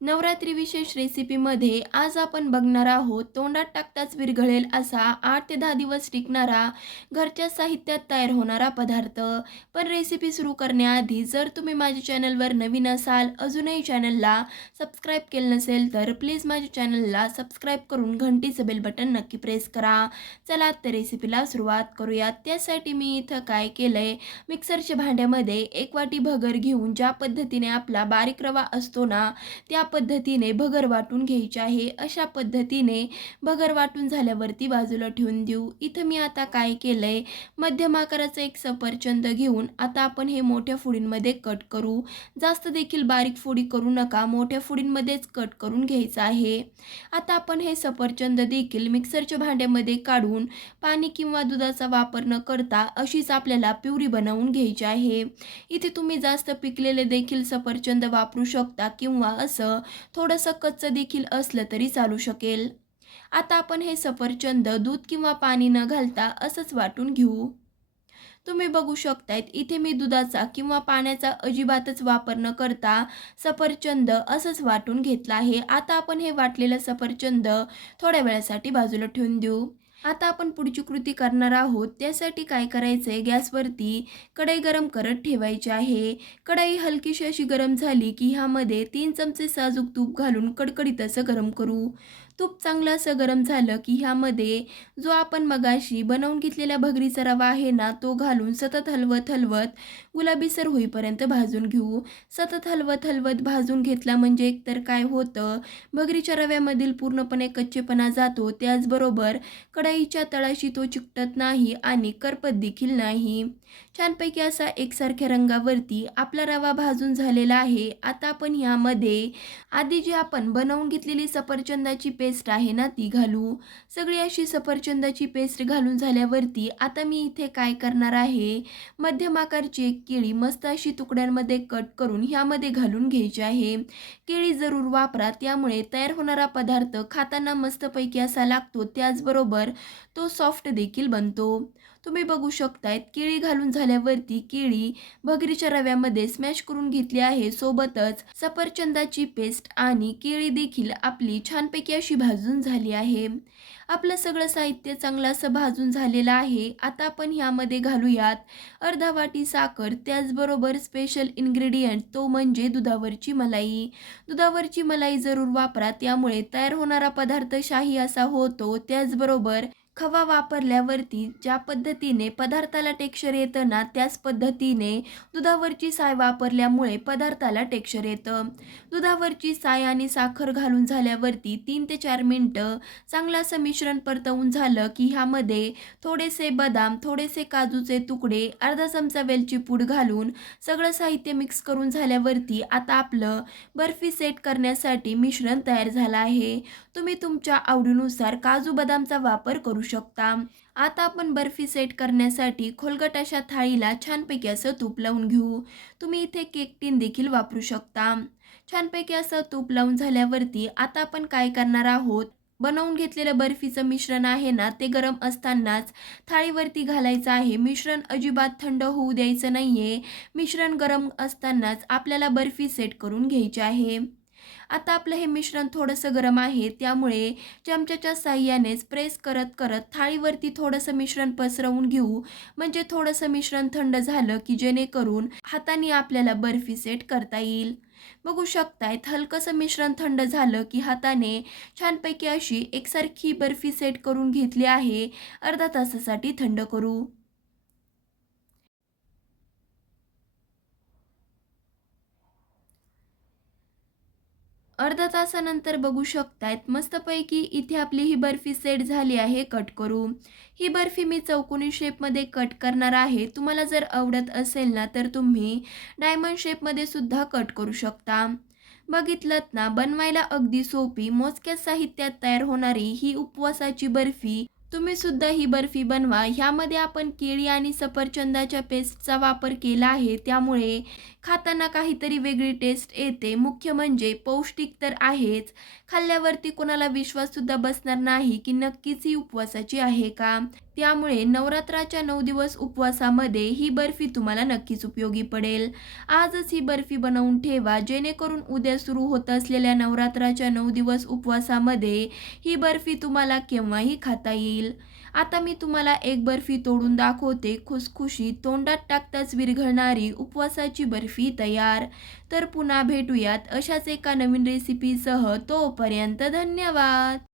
नवरात्री विशेष रेसिपीमध्ये आज आपण बघणार आहोत तोंडात टाकताच विरघळेल असा आठ ते दहा दिवस टिकणारा घरच्या साहित्यात तयार होणारा पदार्थ. पण रेसिपी सुरू करण्याआधी जर तुम्ही माझ्या चॅनलवर नवीन असाल अजूनही चॅनलला सबस्क्राईब केलं नसेल तर प्लीज माझ्या चॅनलला सबस्क्राईब करून घंटीचं बेल बटन नक्की प्रेस करा. चला तर रेसिपीला सुरुवात करूयात. त्यासाठी मी इथं काय केलं आहे मिक्सरच्या भांड्यामध्ये एक वाटी भगर घेऊन ज्या पद्धतीने आपला बारीक रवा असतो ना त्या पद्धतीने भगर वाटून घ्यायची आहे अशा पद्धतीने भगर वाटून झाल्यावरती बाजूला ठेवून देऊ. इथं मी आता काय केलं आहे मध्यम आकाराचं एक सफरचंद घेऊन आता आपण हे मोठ्या फुडींमध्ये कट करू. जास्त देखील बारीक फुडी करू नका मोठ्या फुडींमध्येच कट करून घ्यायचं आहे. आता आपण हे सफरचंद देखील मिक्सरच्या भांड्यामध्ये काढून पाणी किंवा दुधाचा वापर न करता अशीच आपल्याला प्युरी बनवून घ्यायची आहे. इथे तुम्ही जास्त पिकलेले देखील सफरचंद वापरू शकता किंवा असं थोडंसं कच्चं देखील असलं तरी चालू शकेल. आता आपण हे सफरचंद दूध किंवा पाणी न घालता असंच वाटून घेऊ. तुम्ही बघू शकतायत इथे मी दुधाचा किंवा पाण्याचा अजिबातच वापर न करता सफरचंद असंच वाटून घेतलं आहे. आता आपण हे वाटलेलं सफरचंद थोड्या वेळासाठी बाजूला ठेवून देऊ. आता आपण पुढची कृती करणार आहोत. त्यासाठी काय करायचं आहे गॅसवरती कढई गरम करत ठेवायची आहे. कढई हलकीशी अशी गरम झाली की ह्यामध्ये तीन चमचे साजूक तूप घालून कडकडीत असं गरम करू. तूप चांगलं असं गरम झालं की ह्यामध्ये जो आपण मगाशी बनवून घेतलेला भगरीचा रवा आहे ना तो घालून सतत हलवत हलवत गुलाबीसर होईपर्यंत भाजून घेऊ. सतत हलवत हलवत भाजून घेतला म्हणजे एकतर काय होतं? भगरीच्या रव्यामधील पूर्णपणे कच्चेपणा जातो. त्याचबरोबर कढाईच्या तळाशी तो चिकटत नाही आणि करपत देखील नाही. छानपैकी असा एकसारख्या रंगावरती आपला रवा भाजून झालेला आहे. आता आपण ह्यामध्ये आधी जी आपण बनवून घेतलेली सफरचंदाची पेस्ट आहे ना ती घालू. सगळी अशी सफरचंदाची पेस्ट घालून झाल्यावरती आता मी इथे काय करणार आहे मध्यम आकारची एक केळी मस्त अशी तुकड्यांमध्ये कट करून ह्यामध्ये घालून घ्यायची आहे. केळी जरूर वापरा त्यामुळे तयार होणारा पदार्थ खाताना मस्तपैकी असा लागतो त्याचबरोबर तो सॉफ्ट देखील बनतो. तुम्ही बघू शकतायत केळी घालून झाल्यावरती केळी भगरीच्या रव्यामध्ये स्मॅश करून घेतली आहे. सोबतच सफरचंदाची पेस्ट आणि केळी देखील आपली छानपैकी अशी भाजून झाली आहे. आपलं सगळं साहित्य चांगलं असं भाजून झालेलं आहे. आता आपण ह्यामध्ये घालूयात अर्धा वाटी साखर त्याचबरोबर स्पेशल इन्ग्रेडियंट तो म्हणजे दुधावरची मलाई. दुधावरची मलाई जरूर वापरा त्यामुळे तयार होणारा पदार्थ शाही असा होतो. त्याचबरोबर खवा वापरल्यावरती ज्या पद्धतीने पदार्थाला टेक्स्चर येतं ना त्याच पद्धतीने दुधावरची साय वापरल्यामुळे पदार्थाला टेक्स्चर येतं. दुधावरची साय आणि साखर घालून झाल्यावरती तीन ते चार मिनटं चांगलं असं मिश्रण परतवून झालं की ह्यामध्ये थोडेसे बदाम थोडेसे काजूचे तुकडे अर्धा चमचा वेलची पूड घालून सगळं साहित्य मिक्स करून झाल्यावरती आता आपलं बर्फी सेट करण्यासाठी मिश्रण तयार झालं आहे. तुम्ही तुमच्या आवडीनुसार काजू बदामचा वापर करू शकता. आता आपण बर्फी सेट करण्यासाठी खोलगट अशा थाळीला छानपैकी असं तूप लावून घेऊ. तुम्ही इथे केक टीन देखील वापरू शकता. छानपैकी असं तूप लावून झाल्यावरती आता आपण काय करणार आहोत? बनवून घेतलेलं बर्फीचं मिश्रण आहे ना ते गरम असतानाच थाळीवरती घालायचं आहे. मिश्रण अजिबात थंड होऊ द्यायचं नाही आहे मिश्रण गरम असतानाच आपल्याला बर्फी सेट करून घ्यायची आहे. आता आपलं हे मिश्रण थोडंसं गरम आहे त्यामुळे चमच्याच्या साह्यानेच प्रेस करत करत थाळीवरती थोडंसं मिश्रण पसरवून घेऊ. म्हणजे थोडंसं मिश्रण थंड झालं की जेणेकरून हाताने आपल्याला बर्फी सेट करता येईल. बघू शकतायत हलकंसं मिश्रण थंड झालं की हाताने छानपैकी अशी एकसारखी बर्फी सेट करून घेतली आहे. अर्धा तासासाठी थंड करू. अर्धा तासानंतर बघू शकतायत. मस्तपैकी इथे आपली ही बर्फी सेट झाली आहे कट करू. ही बर्फी मी चौकोनी शेपमध्ये कट करणार आहे. तुम्हाला जर आवडत असेल ना तर तुम्ही डायमंड शेपमध्ये सुद्धा कट करू शकता. बघितलं ना बनवायला अगदी सोपी मोजक्या साहित्यात तयार होणारी ही उपवासाची बर्फी तुम्ही सुद्धा ही बर्फी बनवा. ह्यामध्ये आपण केळी आणि सफरचंदाच्या पेस्टचा वापर केला आहे. त्यामुळे खाताना काहीतरी वेगळी टेस्ट येते. मुख्य म्हणजे पौष्टिक तर आहेच. खाल्ल्यावरती कोणाला विश्वाससुद्धा बसणार नाही की नक्कीच ही उपवासाची आहे का? त्यामुळे नवरात्राच्या नऊ दिवस उपवासामध्ये ही बर्फी तुम्हाला नक्कीच उपयोगी पडेल. आजच ही बर्फी बनवून ठेवा जेणेकरून उद्या सुरू होत असलेल्या नवरात्राच्या नऊ दिवस उपवासामध्ये ही बर्फी तुम्हाला केव्हाही खाता येईल. आता मी तुम्हाला एक बर्फी तोडून दाखवते. खुसखुशी तोंडात टाकताच विरघळणारी उपवासाची बर्फी तयार. तर पुन्हा भेटूयात अशाच एका नवीन रेसिपीसह तोपर्यंत धन्यवाद!